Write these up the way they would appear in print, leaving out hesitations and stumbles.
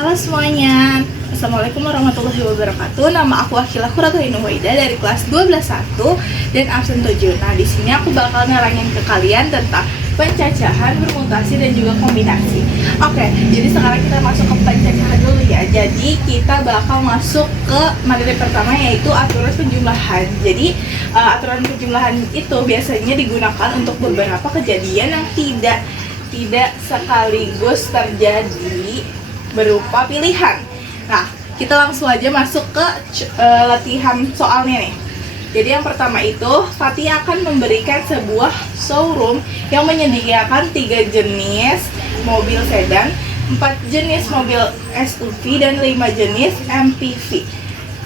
Halo semuanya, Assalamualaikum warahmatullahi wabarakatuh. Nama aku Akila Qurratu'Ain Nuhaida dari kelas 12.1 dan absen 7. Nah, di sini aku bakal nerangin ke kalian tentang pencacahan, permutasi, dan juga kombinasi. Oke, jadi sekarang kita masuk ke pencacahan dulu ya. Jadi kita bakal masuk ke materi pertama, yaitu aturan penjumlahan. Jadi aturan penjumlahan itu biasanya digunakan untuk beberapa kejadian yang tidak sekaligus terjadi berupa pilihan. Nah, kita langsung aja masuk ke latihan soalnya nih. Jadi yang pertama itu, Fatih akan memberikan sebuah showroom yang menyediakan 3 jenis mobil sedan, 4 jenis mobil SUV, dan 5 jenis MPV.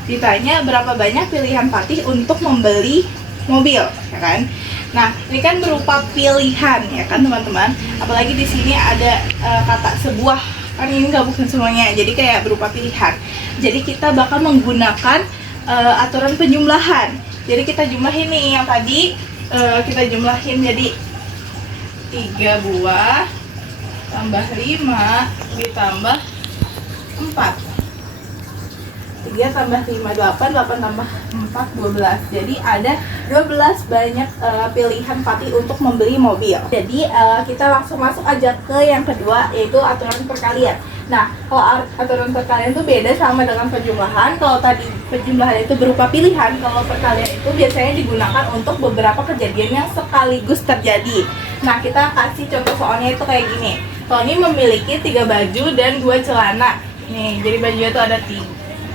Ditanya berapa banyak pilihan Fatih untuk membeli mobil, ya kan? Nah, ini kan berupa pilihan, ya kan teman-teman. Apalagi di sini ada kata sebuah, kan ini nggak bukan semuanya, jadi kayak berupa pilihan. Jadi kita bakal menggunakan aturan penjumlahan. Jadi kita jumlahin nih, yang tadi kita jumlahin jadi 3 buah tambah 5 ditambah 4. 3 tambah 5, 8, 8 tambah 4, 12. Jadi ada 12 banyak pilihan Fatih untuk membeli mobil. Jadi kita langsung masuk aja ke yang kedua, yaitu aturan perkalian. Nah, kalau aturan perkalian itu beda sama dengan penjumlahan. Kalau tadi penjumlahan itu berupa pilihan, kalau perkalian itu biasanya digunakan untuk beberapa kejadian yang sekaligus terjadi. Nah, kita kasih contoh soalnya itu kayak gini. Tony memiliki 3 baju dan 2 celana. Nih, jadi bajunya itu ada 3.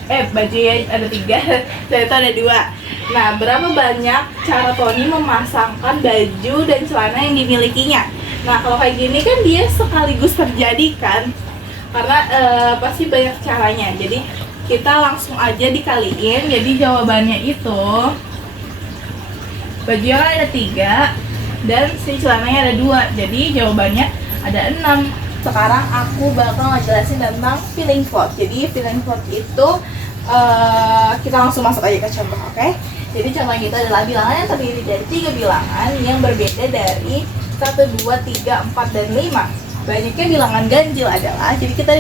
Bajunya ada 3, dan itu ada 2. Nah, berapa banyak cara Tony memasangkan baju dan celana yang dimilikinya? Nah, kalau kayak gini kan dia sekaligus terjadi kan, karena pasti banyak caranya. Jadi kita langsung aja dikaliin. Jadi jawabannya itu, bajunya kan ada 3 dan si celananya ada 2, jadi jawabannya ada 6. Sekarang aku bakal ngejelasin tentang filling vote. Jadi filling vote itu kita langsung masuk aja ke contoh, oke? Jadi contohnya itu adalah bilangan yang terdiri dari 3 bilangan yang berbeda dari 1, 2, 3, 4, dan 5. Banyaknya bilangan ganjil adalah, jadi kita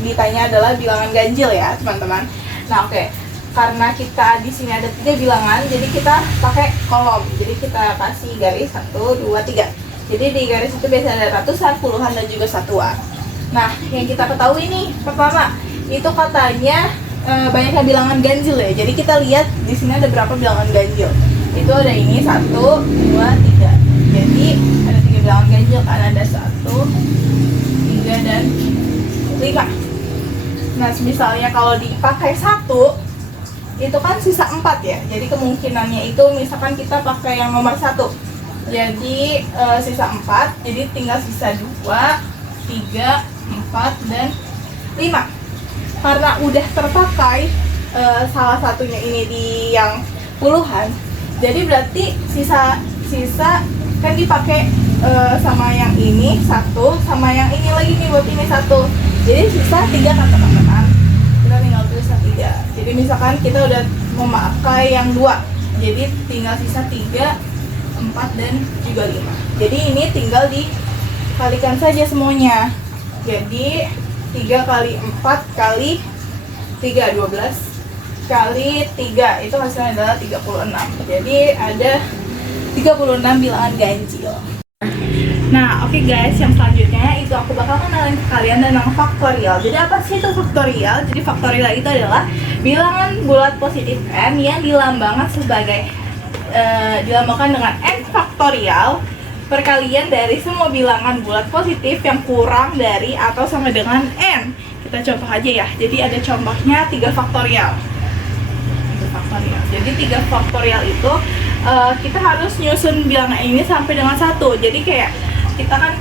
ditanya adalah bilangan ganjil ya teman-teman. Nah, oke. Karena kita di sini ada 3 bilangan, jadi kita pakai kolom. Jadi kita kasih garis 1, 2, 3. Jadi di garis itu biasanya ada ratusan, puluhan, dan juga satuan. Nah, yang kita ketahui nih, pertama itu katanya banyaknya bilangan ganjil ya. Jadi kita lihat di sini ada berapa bilangan ganjil. Itu ada ini 1, 2, 3. Jadi ada 3 bilangan ganjil kan, ada 1, 3, dan 5. Nah, misalnya kalau dipakai 1, itu kan sisa 4 ya. Jadi kemungkinannya itu misalkan kita pakai yang nomor 1. Jadi sisa 4, jadi tinggal sisa 2, 3, 4, dan 5. Karena udah terpakai salah satunya ini di yang puluhan, jadi berarti sisa kan dipakai sama yang ini 1, sama yang ini lagi nih buat ini 1. Jadi sisa 3 kan teman-teman. Kita tinggal tulis 3. Jadi misalkan kita udah memakai yang 2, jadi tinggal sisa 3, 4, dan juga 5. Jadi ini tinggal dikalikan saja semuanya. Jadi 3 kali 4 kali 3, 12 kali 3, itu hasilnya adalah 36. Jadi ada 36 bilangan ganjil. Nah, oke guys, yang selanjutnya itu aku bakal kenalin ke kalian tentang faktorial. Jadi apa sih itu faktorial? Jadi faktorial itu adalah bilangan bulat positif n yang dilambangkan dengan n faktorial, perkalian dari semua bilangan bulat positif yang kurang dari atau sama dengan n. Kita contoh aja ya. Jadi ada contohnya 3 faktorial. 3 faktorial. Jadi 3 faktorial itu kita harus nyusun bilangan ini sampai dengan 1. Jadi kayak kita kan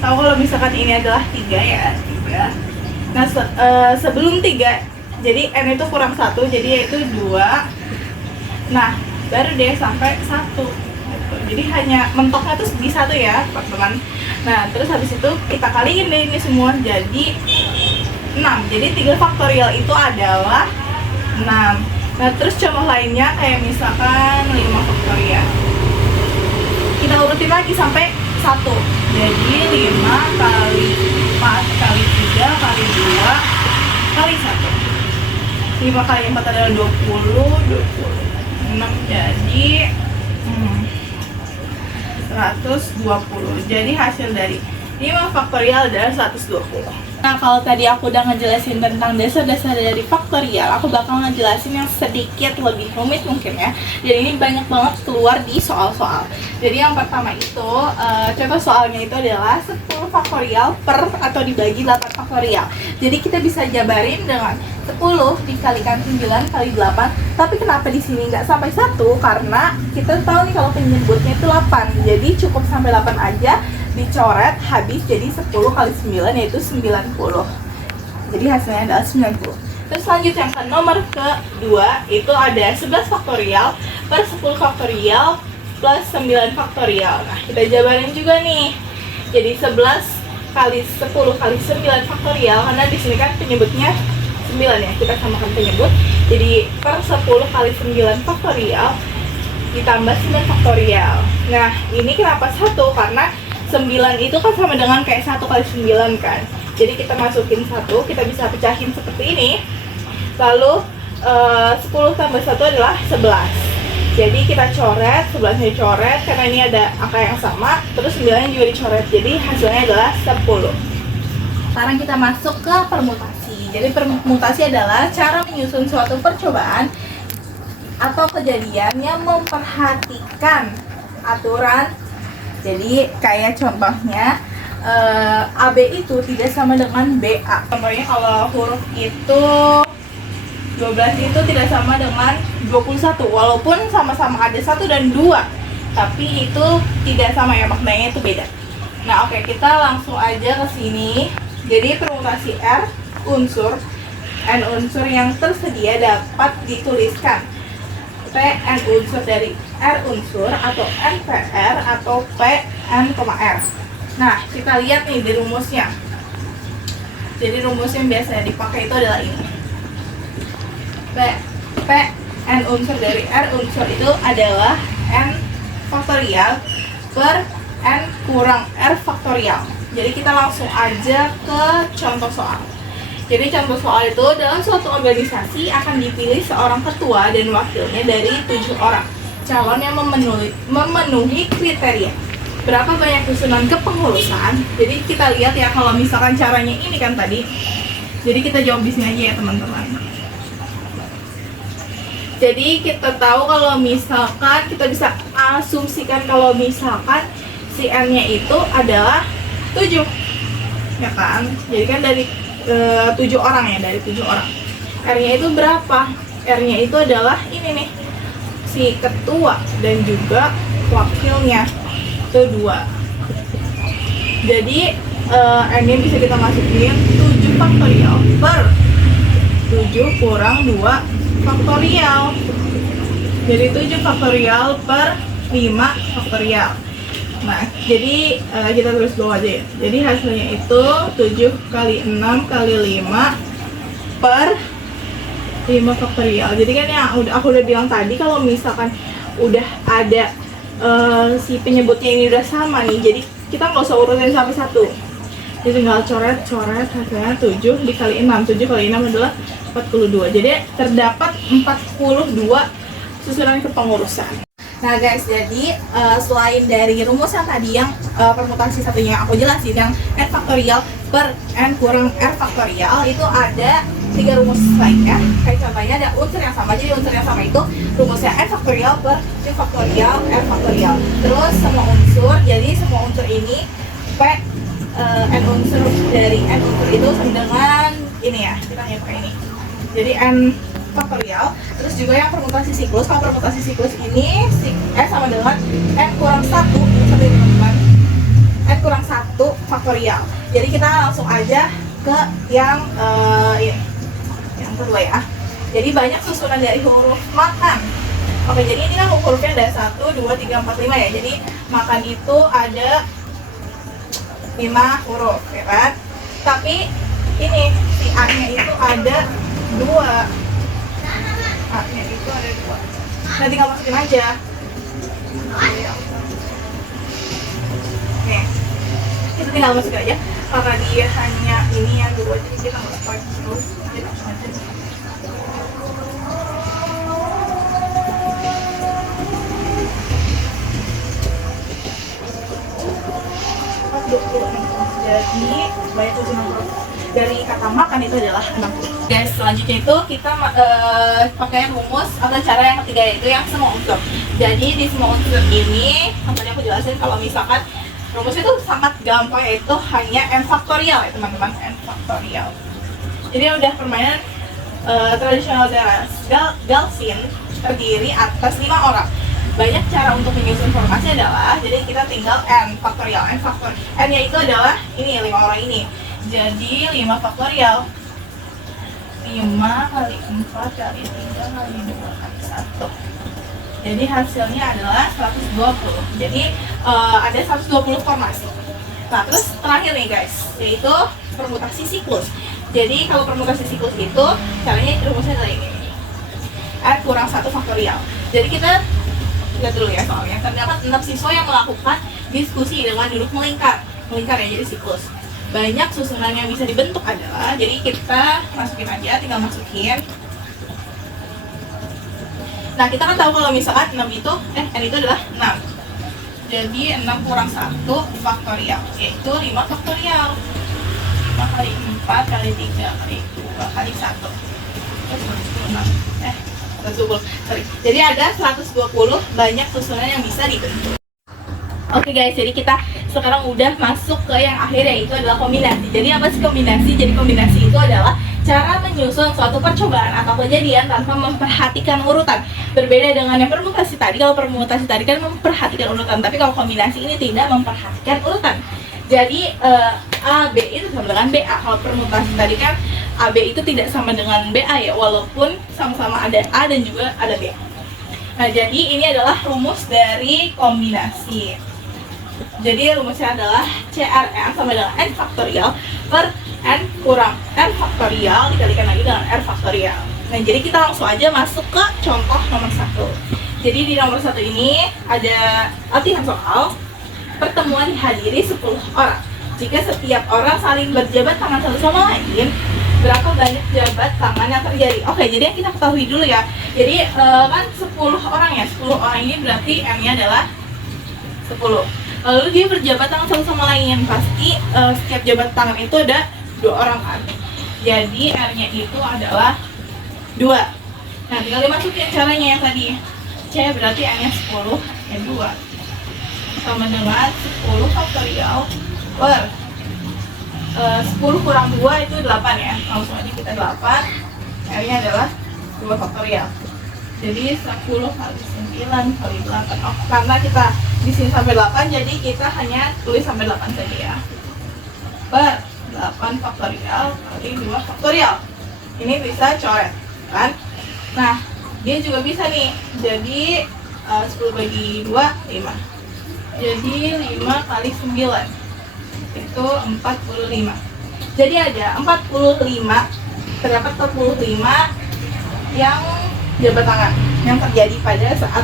tahu kalau misalkan ini adalah 3 ya, 3. Nah, sebelum 3, jadi n itu kurang 1, jadi yaitu 2. Nah, baru deh sampai 1. Jadi hanya mentoknya tuh di 1 ya teman-teman. Nah, terus habis itu kita kaliin deh ini semua jadi 6. Jadi 3 faktorial itu adalah 6. Nah, terus contoh lainnya kayak misalkan 5 faktorial. Kita urutin lagi sampai 1. Jadi 5 kali 4 kali 3 kali 2 5 kali 4 adalah 20, 26 jadi 120. Jadi hasil dari 5 faktorial adalah 120. Nah, kalau tadi aku udah ngejelasin tentang dasar-dasar dari faktorial, aku bakal ngejelasin yang sedikit lebih rumit mungkin ya. Jadi ini banyak banget keluar di soal-soal. Jadi yang pertama itu, contoh soalnya itu adalah 10 faktorial per atau dibagi 8 faktorial. Jadi kita bisa jabarin dengan 10 dikalikan 9 kali 8. Tapi kenapa di sini nggak sampai 1? Karena kita tahu nih kalau penyebutnya itu 8. Jadi cukup sampai 8 aja, dicoret, habis jadi 10 kali 9 yaitu 90. Jadi hasilnya adalah 90. Terus lanjut yang ke nomor kedua, itu ada 11 faktorial per 10 faktorial plus 9 faktorial. Nah, kita jabarin juga nih. Jadi 11 kali 10 kali 9 faktorial, karena di sini kan penyebutnya 9 ya, kita samakan penyebut. Jadi per 10 kali 9 faktorial ditambah 9 faktorial. Nah, ini kenapa 1? Karena 9 itu kan sama dengan kayak 1 kali 9 kan. Jadi kita masukin 1, kita bisa pecahin seperti ini. Lalu 10 tambah 1 adalah 11. Jadi kita coret, 11-nya dicoret karena ini ada angka yang sama. Terus 9-nya juga dicoret, jadi hasilnya adalah 10. Sekarang kita masuk ke permutasi. Jadi permutasi adalah cara menyusun suatu percobaan atau kejadian yang memperhatikan aturan. Jadi kayak contohnya AB itu tidak sama dengan BA. Contohnya kalau huruf itu 12 itu tidak sama dengan 21, walaupun sama-sama ada 1 dan 2, tapi itu tidak sama ya, maknanya itu beda. Nah oke, kita langsung aja ke sini. Jadi permutasi R unsur, N unsur yang tersedia dapat dituliskan Pn unsur dari R unsur atau NPR atau Pn, R. Nah, kita lihat nih di rumusnya. Jadi rumus yang biasanya dipakai itu adalah ini. Pn unsur dari R unsur itu adalah N faktorial per N kurang R faktorial. Jadi kita langsung aja ke contoh soal. Jadi contoh soal itu, dalam suatu organisasi akan dipilih seorang ketua dan wakilnya dari 7 orang calon yang memenuhi kriteria. Berapa banyak susunan kepengurusan? Jadi kita lihat ya, kalau misalkan caranya ini kan tadi. Jadi kita jawab di sini aja ya teman-teman. Jadi kita tahu kalau misalkan kita bisa asumsikan kalau misalkan si N-nya itu adalah 7. Ya kan? Jadi kan dari 7 orang ya, dari 7 orang. R-nya itu berapa? R-nya itu adalah ini nih, si ketua dan juga wakilnya itu 2. Jadi N-nya bisa kita masukin 7 faktorial per 7 kurang 2 faktorial. Jadi 7 faktorial per 5 faktorial. Nah, jadi kita tulis bawah aja ya. Jadi hasilnya itu 7 kali 6 kali 5 per 5 faktorial. Jadi kan yang aku udah bilang tadi, kalau misalkan udah ada si penyebutnya ini udah sama nih, jadi kita nggak usah urutin sampai 1. Jadi tinggal coret, hasilnya 7 dikali 6. 7 kali 6 adalah 42. Jadi terdapat 42 susunan kepengurusan. Nah guys, jadi selain dari rumus yang tadi yang permutasi satunya yang aku jelasin, yang N faktorial per N kurang R faktorial, itu ada 3 rumus lainnya. Kayak contohnya ada unsur yang sama. Jadi unsur yang sama itu rumusnya N faktorial per Q faktorial R faktorial. Terus semua unsur, jadi semua unsur ini P N unsur dari N unsur itu sama dengan ini ya, kita hanya pakai ini. Jadi N faktorial. Terus juga yang permutasi siklus. Kalau permutasi siklus ini sama dengan N kurang 1, teman-teman, N kurang 1 faktorial. Jadi kita langsung aja ke yang ini, yang kedua ya. Jadi banyak susunan dari huruf makan. Oke, jadi ini kan hurufnya ada 1, 2, 3, 4, 5 ya. Jadi makan itu ada 5 huruf ya kan. Tapi ini si A-nya itu ada 2. A-nya itu ada 2. Nah, tinggal masukin aja. Nih, kita tinggal masukin aja. Karena dia hanya ini yang 2, jadi kita nggak pakai terus. Jadi langsung aja. banyak 70. Dari kata makan itu adalah 60. Guys, selanjutnya itu kita pakai rumus atau cara yang ketiga, yaitu yang semua unsur. Jadi di semua unsur ini, yang tadi aku jelasin kalau misalkan rumusnya itu sangat gampang, yaitu hanya n faktorial ya teman-teman, n faktorial. Jadi udah permainan tradisional Gaussian terdiri atas 5 orang. Banyak cara untuk menyusun formasi adalah, jadi kita tinggal n faktorial, n nya itu adalah ini 5 orang ini. Jadi 5 faktorial 5 kali 4 kali 3 kali 2 kali 1. Jadi hasilnya adalah 120. Jadi ada 120 formasi. Nah terus terakhir nih guys, yaitu permutasi siklus. Jadi kalau permutasi siklus itu caranya rumusnya kayak ini, n kurang 1 faktorial. Jadi kita lihat dulu ya soalnya. Terdapat 6 siswa yang melakukan diskusi dengan duduk melingkar ya, jadi siklus. Banyak susunan yang bisa dibentuk adalah, jadi kita masukin aja, tinggal masukin. Nah kita kan tahu kalau misalkan 6 itu, n itu adalah 6. Jadi 6 kurang 1 faktorial, yaitu 5 faktorial. 5 kali 4 kali 3 kali 2 kali 1. Jadi ada 120 banyak susunan yang bisa dibentuk. Oke guys, jadi kita sekarang udah masuk ke yang akhir, yaitu adalah kombinasi. Jadi apa sih kombinasi? Jadi kombinasi itu adalah cara menyusun suatu percobaan atau kejadian tanpa memperhatikan urutan. Berbeda dengan yang permutasi tadi. Kalau permutasi tadi kan memperhatikan urutan, tapi kalau kombinasi ini tidak memperhatikan urutan. Jadi AB itu sama dengan BA. Kalau permutasi tadi kan AB itu tidak sama dengan BA ya, walaupun sama-sama ada A dan juga ada B. Nah jadi ini adalah rumus dari kombinasi. Jadi rumusnya adalah CRN sama dengan N faktorial per N kurang N faktorial dikalikan lagi dengan R faktorial. Nah jadi kita langsung aja masuk ke contoh nomor 1. Jadi di nomor 1 ini ada latihan soal. Pertemuan dihadiri 10 orang. Jika setiap orang saling berjabat tangan satu sama lain, berapa banyak jabat tangan yang terjadi? Oke, jadi yang kita ketahui dulu ya. Jadi kan 10 orang ya, 10 orang ini berarti N-nya adalah 10. Lalu dia berjabat tangan satu sama lain. Pasti setiap jabat tangan itu ada 2 orang kan. Jadi R-nya itu adalah 2. Nah, tinggal dimasukin caranya yang tadi. C berarti N-nya 10, N 2 sama dengan 10 faktorial per 10 kurang 2 itu 8 ya. Langsung aja kita 8. R-nya adalah 2 faktorial. Jadi 10 kali 9 kali 8. Oh, karena kita di sini sampai 8, jadi kita hanya tulis sampai 8 saja ya. Per 8 faktorial kali 2 faktorial. Ini bisa coret kan? Nah, dia juga bisa nih. Jadi 10 bagi 2 5. Jadi 5 kali 9 itu 45. Jadi ada 45, terdapat 45 yang jabat tangan yang terjadi pada saat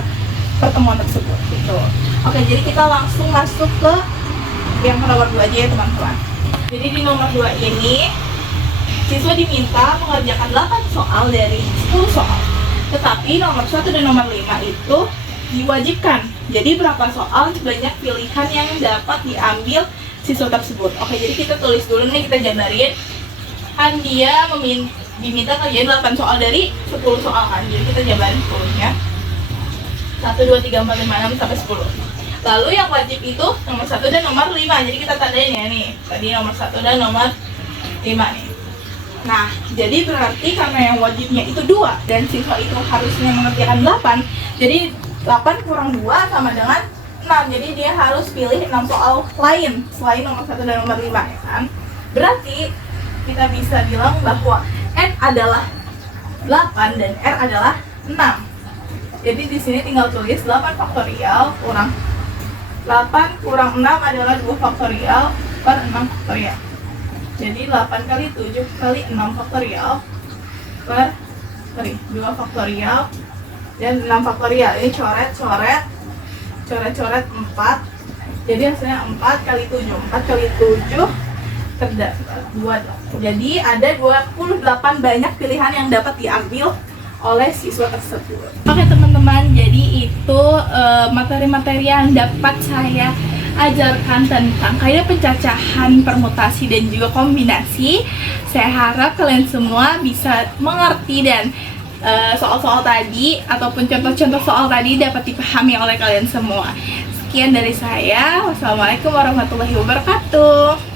pertemuan tersebut gitu. Oke, jadi kita langsung masuk ke yang nomor 2 aja ya teman-teman. Jadi di nomor 2 ini siswa diminta mengerjakan 8 soal dari 10 soal. Tetapi nomor 1 dan nomor 5 itu diwajibkan. Jadi berapa soal banyak pilihan yang dapat diambil siswa tersebut. Oke, jadi kita tulis dulu nih, kita jabarin. Kan dia diminta kerjain 8 soal dari 10 soal kan. Jadi kita jabarin 10-nya. 1, 2, 3, 4, 5, 6 sampai 10. Lalu yang wajib itu nomor 1 dan nomor 5. Jadi kita tandain ya nih. Tadi nomor 1 dan nomor 5 nih. Nah, jadi berarti karena yang wajibnya itu 2 dan siswa itu harusnya mengerjakan 8. Jadi 8 kurang 2 sama dengan 6. Jadi dia harus pilih 6 soal lain selain nomor 1 dan nomor 5 ya kan. Berarti kita bisa bilang bahwa N adalah 8 dan R adalah 6. Jadi di sini tinggal tulis 8 faktorial kurang 8 kurang 6 adalah 2 faktorial per 6 faktorial. Jadi 8 kali 7 kali 6 faktorial per 2 faktorial dan 6 faktorial. Ini coret-coret 4. Jadi hasilnya 4 kali 7. 4 kali 7 terdapat 2. Jadi ada 28 banyak pilihan yang dapat diambil oleh siswa tersebut. Oke teman-teman, jadi itu materi-materi yang dapat saya ajarkan tentang kaidah pencacahan, permutasi, dan juga kombinasi. Saya harap kalian semua bisa mengerti dan soal-soal tadi ataupun contoh-contoh soal tadi dapat dipahami oleh kalian semua. Sekian dari saya. Wassalamualaikum warahmatullahi wabarakatuh.